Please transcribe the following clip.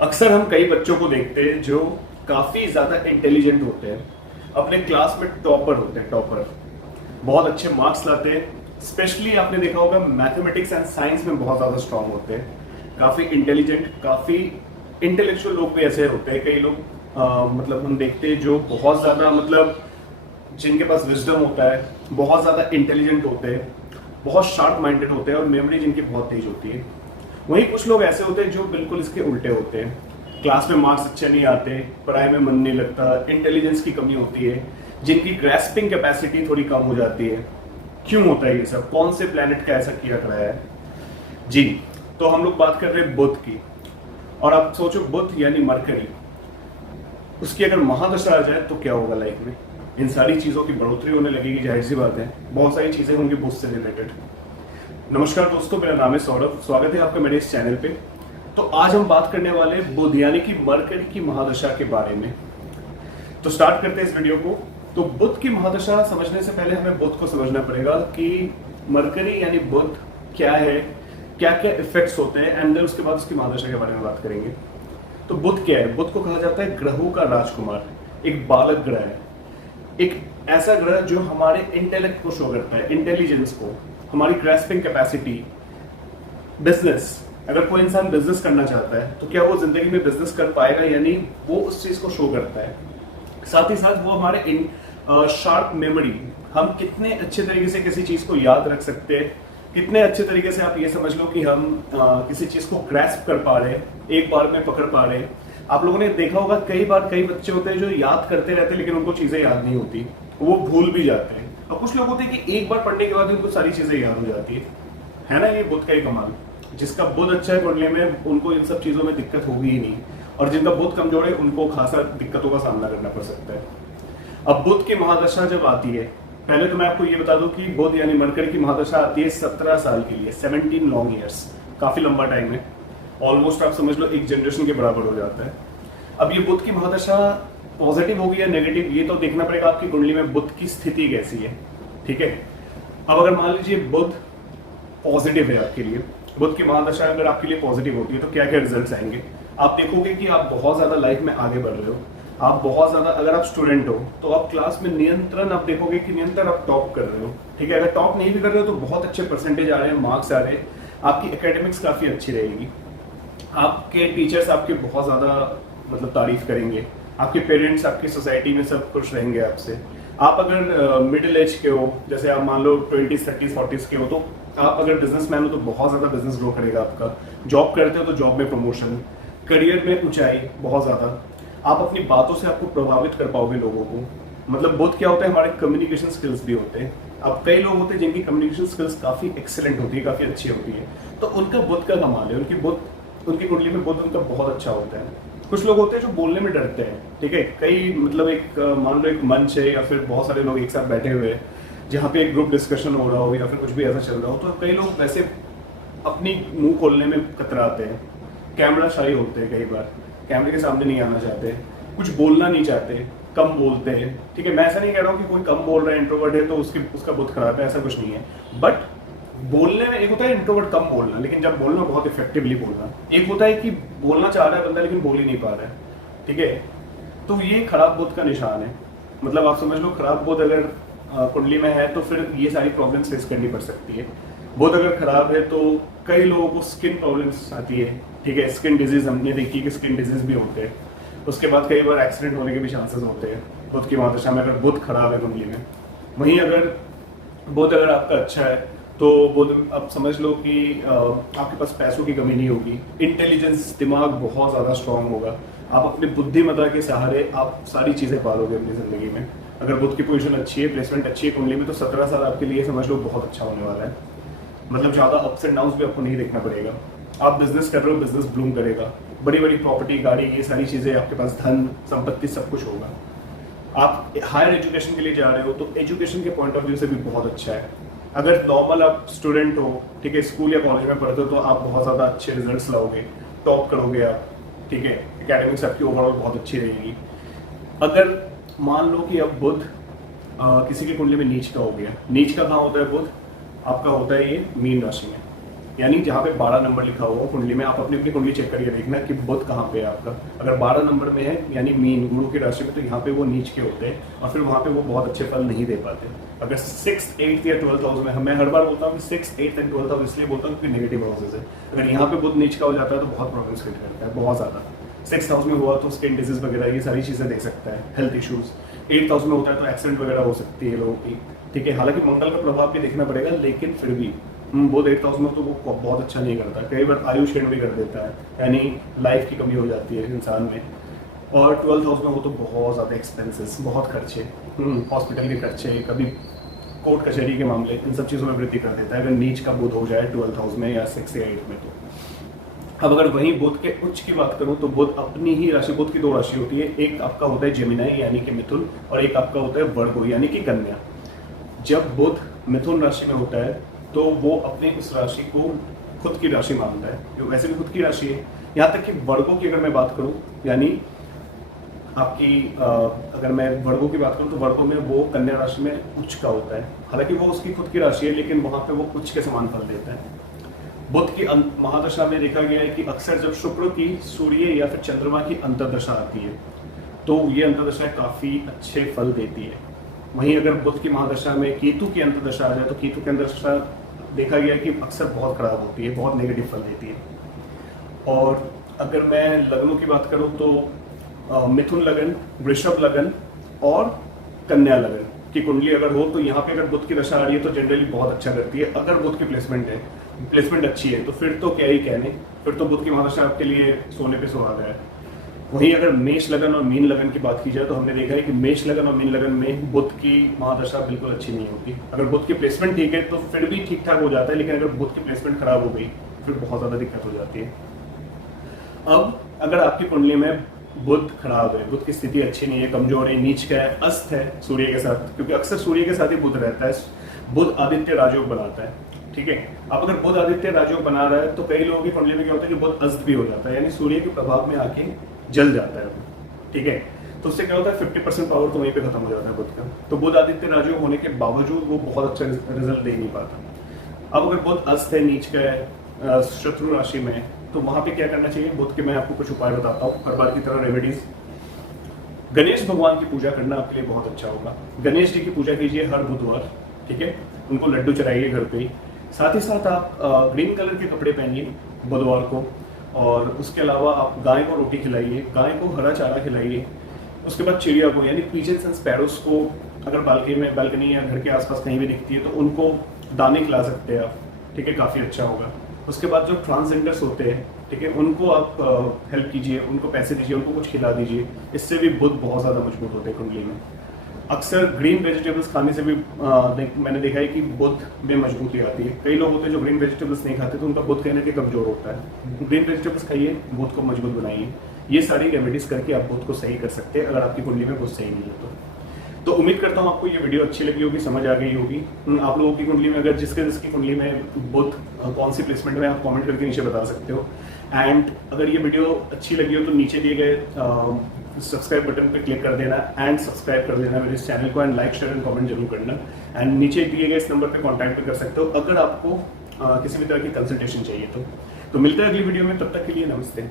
अक्सर हम कई बच्चों को देखते हैं जो काफी ज्यादा इंटेलिजेंट होते हैं, अपने क्लास में टॉपर होते हैं। टॉपर बहुत अच्छे मार्क्स लाते हैं। स्पेशली आपने देखा होगा मैथमेटिक्स एंड साइंस में बहुत ज्यादा स्ट्रांग होते हैं। काफी इंटेलिजेंट, काफी इंटेलेक्चुअल लोग भी ऐसे होते हैं। कई लोग मतलब हम देखते हैं जो बहुत ज्यादा मतलब जिनके पास विजडम होता है, बहुत ज्यादा इंटेलिजेंट होते हैं, बहुत शार्प माइंडेड होते हैं और मेमोरी जिनकी बहुत तेज होती है। वहीं कुछ लोग ऐसे होते हैं जो बिल्कुल इसके उल्टे होते हैं। क्लास में मार्क्स अच्छे नहीं आते, पढ़ाई में मन नहीं लगता, इंटेलिजेंस की कमी होती है, जिनकी ग्रेस्पिंग कैपेसिटी थोड़ी कम हो जाती है। क्यों होता है ये सब? कौन से प्लेनेट का ऐसा किया कराया है? जी, तो हम लोग बात कर रहे हैं बुध की। और आप सोचो, बुध यानी मरकरी, उसकी अगर महादशा आ जाए तो क्या होगा लाइफ में? इन सारी चीजों की बढ़ोतरी होने लगेगी, जाहिर सी बात है। बहुत सारी चीजें होंगी बुध से रिलेटेड। नमस्कार दोस्तों, मेरा नाम है सौरभ। स्वागत है आपका मेरे इस चैनल पे। तो आज हम बात करने वाले हैं बुध यानी कि मरकरी की महादशा के बारे में। तो स्टार्ट करते हैं इस वीडियो को। तो बुध की महादशा समझने से पहले हमें बुध को समझना पड़ेगा कि मरकरी यानी बुध क्या है, क्या क्या इफेक्ट्स होते हैं, एंड देन उसके बाद उसकी महादशा के बारे में बात करेंगे। तो बुध क्या है? बुध को कहा जाता है ग्रहों का राजकुमार, एक बालक ग्रह है, एक ऐसा ग्रह जो हमारे इंटेलेक्ट को शो करता है, इंटेलिजेंस को, हमारी ग्रेस्पिंग कैपेसिटी। बिजनेस, अगर कोई इंसान बिजनेस करना चाहता है तो क्या वो जिंदगी में बिजनेस कर पाएगा? यानी वो उस चीज को शो करता है। साथ ही साथ वो हमारे शार्प मेमोरी, हम कितने अच्छे तरीके से किसी चीज को याद रख सकते हैं, कितने अच्छे तरीके से आप ये समझ लो कि हम किसी चीज को ग्रैस्प कर पा रहे, एक बार में पकड़ पा रहे। आप लोगों ने देखा होगा कई बार कई बच्चे होते हैं जो याद करते रहते हैं लेकिन उनको चीजें याद नहीं होती, वो भूल भी जाते हैं। और कुछ लोग होते हैं कि एक बार पढ़ने के बाद उनको सारी चीजें याद हो जाती है ना। ये बुध का ही कमाल। जिसका बुध अच्छा है पढ़ने में, उनको इन सब चीजों में दिक्कत होगी ही नहीं, और जिनका बुध कमजोर है उनको खासा दिक्कतों का सामना करना पड़ सकता है। अब बुध की महादशा जब आती है, पहले तो मैं आपको ये बता दूं कि बुध यानी मरकरी की महादशा आती है 17 साल के लिए, 17 लॉन्ग ईयर्स। काफी लंबा टाइम है, ऑलमोस्ट आप समझ लो एक जनरेशन के बराबर हो जाता है। अब ये बुध की महादशा पॉजिटिव होगी या नेगेटिव, ये तो देखना पड़ेगा आपकी कुंडली में बुध की स्थिति कैसी है। ठीक है, अब अगर मान लीजिए बुध पॉजिटिव है आपके लिए, बुध की महादशा अगर आपके लिए पॉजिटिव होती है तो क्या क्या रिजल्ट्स आएंगे? आप देखोगे कि आप बहुत ज्यादा लाइफ में आगे बढ़ रहे हो। आप बहुत ज्यादा, अगर आप स्टूडेंट हो तो आप क्लास में नियंत्रण, आप देखोगे कि नियंत्रण आप टॉप कर रहे हो। ठीक है, अगर टॉप नहीं भी कर रहे हो तो बहुत अच्छे परसेंटेज आ रहे हैं, मार्क्स आ रहे हैं, आपकी एकेडमिक्स काफी अच्छी रहेगी। आपके टीचर्स आपके बहुत ज्यादा मतलब तारीफ करेंगे, आपके पेरेंट्स, आपकी सोसाइटी में सब खुश रहेंगे आपसे। आप अगर मिडिल एज के हो, जैसे आप मान लो 20s 30s 40s के हो, तो आप अगर बिजनेसमैन हो तो बहुत ज्यादा बिजनेस ग्रो करेगा आपका। जॉब करते हो तो जॉब में प्रमोशन, करियर में ऊंचाई बहुत ज्यादा। आप अपनी बातों से आपको प्रभावित कर पाओगे लोगों को। मतलब बुध क्या होता है, हमारे कम्युनिकेशन स्किल्स भी होते हैं। अब कई लोग होते हैं जिनकी कम्युनिकेशन स्किल्स काफी एक्सीलेंट होती है, काफी अच्छी होती है, तो उनका बुध का कमाल है। उनकी कुंडली में बुध उनका बहुत अच्छा होता है। कुछ लोग होते हैं जो बोलने में डरते हैं। ठीक है, कई मतलब एक मान लो एक मंच है या फिर बहुत सारे लोग एक साथ बैठे हुए हैं जहाँ पे एक ग्रुप डिस्कशन हो रहा हो या फिर कुछ भी ऐसा चल रहा हो, तो कई लोग वैसे अपनी मुंह खोलने में कतराते हैं, कैमरा शाई होते हैं, कई बार कैमरे के सामने नहीं आना चाहते, कुछ बोलना नहीं चाहते, कम बोलते हैं। ठीक है, मैं ऐसा नहीं कह रहा हूँ कि कोई कम बोल रहा है, इंट्रोवर्ट है तो उसका बुध खराब है, ऐसा कुछ नहीं है। बट बोलने में एक होता है इंट्रोवर्ट कम बोलना, लेकिन जब बोलना बहुत इफेक्टिवली बोलना। एक होता है कि बोलना चाह रहा है बंदा लेकिन बोल ही नहीं पा रहा है। ठीक है, तो ये खराब बुध का निशान है। मतलब आप समझ लो खराब बुध अगर कुंडली में है तो फिर ये सारी प्रॉब्लम्स फेस करनी पड़ सकती है। बुध अगर खराब है तो कई लोगों को स्किन प्रॉब्लम्स आती है। ठीक है, स्किन डिजीज हमने देखी कि स्किन डिजीज भी होते हैं। उसके बाद कई बार एक्सीडेंट होने के भी चांसेस होते हैं बुध की महादशा में, अगर बुध खराब है कुंडली में। वहीं अगर बुध अगर आपका अच्छा है तो बुध आप समझ लो कि आपके पास पैसों की कमी नहीं होगी, इंटेलिजेंस, दिमाग बहुत ज्यादा स्ट्रांग होगा। आप अपनी बुद्धिमत्ता के सहारे आप सारी चीजें पालोगे अपनी जिंदगी में। अगर बुध की पोजीशन अच्छी है, प्लेसमेंट अच्छी है कुंडली में, तो 17 साल आपके लिए समझ लो बहुत अच्छा होने वाला है। मतलब ज्यादा अप्स एंड डाउन्स भी आपको नहीं देखना पड़ेगा। आप बिजनेस कर रहे हो, बिजनेस ब्लूम करेगा, बड़ी बड़ी प्रॉपर्टी, गाड़ी, ये सारी चीजें आपके पास, धन संपत्ति सब कुछ होगा। आप हायर एजुकेशन के लिए जा रहे हो तो एजुकेशन के पॉइंट ऑफ व्यू से भी बहुत अच्छा है। अगर नॉर्मल आप स्टूडेंट हो, ठीक है, स्कूल या कॉलेज में पढ़ते हो, तो आप बहुत ज्यादा अच्छे रिजल्ट्स लाओगे, टॉप करोगे आप। ठीक है, एकेडमिक्स आपकी ओवरऑल बहुत अच्छी रहेगी। अगर मान लो कि अब बुध किसी की कुंडली में नीच का हो गया, नीच का कहाँ होता है बुध? आपका होता है ये मीन राशि में। यानी जहाँ पे 12 नंबर लिखा हुआ कुंडली में, आप अपनी अपनी कुंडली चेक करके देखना कि बुध कहाँ पे है आपका। अगर 12 नंबर में है यानी मीन गुरु की राशि में, तो यहाँ पे वो नीच के होते हैं और फिर वहाँ पे वो बहुत अच्छे फल नहीं दे पाते। अगर 6th 8th या 12th हाउस में, मैं हर बार बोलता हूँ कि 6th 8th and 12th house इसलिए बोलता हूँ क्योंकि नेगेटिव हाउसेज है। अगर यहाँ पे बुध नीच का हो जाता है तो बहुत प्रॉब्लम्स क्रिएट करता है, बहुत ज़्यादा। 6th हाउस में हुआ तो स्किन डिजीज वगैरह ये सारी चीज़ें दे सकता है, हेल्थ इशूज़। 8th हाउस में होता है तो एक्सीडेंट वगैरह हो सकती है लोगों की, ठीक है। हालांकि मंगल का प्रभाव भी देखना पड़ेगा, लेकिन फिर भी बुध 8th हाउस में तो वो बहुत अच्छा नहीं करता, कई बार आयु क्षीण भी कर देता है, यानी लाइफ की कमी हो जाती है इंसान में। और 12th हाउस में हो तो बहुत ज़्यादा एक्सपेंसेस, बहुत खर्चे, हॉस्पिटल के खर्चे, कभी कोर्ट कचहरी के मामले, इन सब चीज़ों में वृद्धि कर देता है अगर नीच का बुध हो जाए 12th हाउस में या 6th या 8th में। तो अब अगर वहीं बुध के उच्च की बात करूं तो बुध अपनी ही राशि, बुध की 2 राशि होती है, एक आपका होता है जेमिनाई यानी कि मिथुन, और एक आपका होता है वर्गो यानी कि कन्या। जब बुध मिथुन राशि में होता है तो वो अपने उस राशि को खुद की राशि मानता है, जो वैसे भी खुद की राशि है। यहाँ तक कि वर्गो की अगर मैं बात करूं, यानी आपकी अगर मैं वर्गो की बात करूं तो वर्गो में वो कन्या राशि में उच्च का होता है। हालांकि वो उसकी खुद की राशि है, लेकिन वहां पे वो उच्च के समान फल देता है। बुध की महादशा में देखा गया है कि अक्सर जब शुक्र की सूर्य या फिर चंद्रमा की अंतर्दशा आती है तो ये अंतर्दशा काफी अच्छे फल देती है। वहीं अगर बुध की महादशा में केतु की अंतर्दशा आ जाए तो केतु की अंतर्दशा देखा गया है कि अक्सर बहुत खराब होती है, बहुत नेगेटिव फल देती है। और अगर मैं लग्नों की बात करूं तो मिथुन लगन, वृषभ लगन और कन्या लगन की कुंडली अगर हो तो यहाँ पे अगर बुध की दशा आ रही है तो जनरली बहुत अच्छा करती है। अगर बुध की प्लेसमेंट अच्छी है तो फिर तो क्या ही कहने, फिर तो बुध की महादशा आपके लिए सोने पे सुहागा है। वहीं अगर मेष लगन और मीन लगन की बात की जाए तो हमने देखा है कि मेष लगन और मीन लगन में बुध की महादशा बिल्कुल अच्छी नहीं होती। अगर बुध की प्लेसमेंट ठीक है तो फिर भी ठीक ठाक हो जाता है, लेकिन अगर बुध की प्लेसमेंट खराब हो गई फिर बहुत ज्यादा दिक्कत हो जाती है। अब अगर आपकी कुंडली में बुध खराब है, बुध की स्थिति अच्छी नहीं है, कमजोर है, नीच का है, अस्त है सूर्य के साथ, क्योंकि अक्सर सूर्य के साथ ही बुध रहता है, बुध आदित्य राजयोग बनाता है, ठीक है। अब अगर बुध आदित्य राजयोग बना रहा है तो कई लोगों की कुंडली में क्या होता है कि बुध अस्त भी हो जाता है, यानी सूर्य के प्रभाव में आके जल जाता है, ठीक है। तो उससे क्या होता है 50% पावर तो वहीं पे खत्म हो जाता है बुध का। तो बुध आदित्य राजयोग होने के बावजूद वो बहुत अच्छा रिजल्ट दे नहीं पाता। अब अगर बुध अस्त है, नीच का है, शत्रु राशि में, तो वहां पे क्या करना चाहिए बुध के मैं आपको कुछ उपाय बताता हूँ हर बार की तरह रेमेडीज। गणेश भगवान की पूजा करना आपके लिए बहुत अच्छा होगा। गणेश जी की पूजा कीजिए हर बुधवार, ठीक है। उनको लड्डू चढ़ाइए घर पे ही। साथ ही साथ आप ग्रीन कलर के कपड़े पहनिए बुधवार को, और उसके अलावा आप गाय को रोटी खिलाइए, गाय को हरा चारा खिलाइए। उसके बाद चिड़िया को यानी पीजन्स एंड स्पैरोस को अगर बालकनी या घर के आसपास कहीं भी दिखती है तो उनको दाने खिला सकते हैं आप, ठीक है, काफ़ी अच्छा होगा। उसके बाद जो ट्रांसजेंडर्स होते हैं, ठीक है, उनको आप हेल्प कीजिए, उनको पैसे दीजिए, उनको कुछ खिला दीजिए। इससे भी बुध बहुत ज़्यादा मजबूत होते हैं कुंडली में। अक्सर ग्रीन वेजिटेबल्स खाने से भी मैंने देखा है कि बुध में मजबूती आती है। कई लोग होते हैं जो ग्रीन वेजिटेबल्स नहीं खाते तो उनका बुध कहीं ना कहीं कमजोर होता है। ग्रीन वेजिटेबल्स खाइए, बुध को मजबूत बनाइए। ये सारी रेमेडीज करके आप बुध को सही कर सकते हैं अगर आपकी कुंडली में बुध सही नहीं है तो उम्मीद करता हूँ आपको ये वीडियो अच्छी लगी होगी, समझ आ गई होगी। आप लोगों की कुंडली में अगर जिसकी कुंडली में बुध कौन सी प्लेसमेंट में, आप कमेंट करके नीचे बता सकते हो। एंड अगर ये वीडियो अच्छी लगी हो तो नीचे दिए गए सब्सक्राइब बटन पे क्लिक कर देना एंड सब्सक्राइब कर देना मेरे इस चैनल को, and like share and comment जरूर करना। एंड नीचे दिए गए इस नंबर पे कांटेक्ट भी कर सकते हो अगर आपको किसी भी तरह की कंसल्टेशन चाहिए तो मिलते हैं अगली वीडियो में, तब तक के लिए नमस्ते।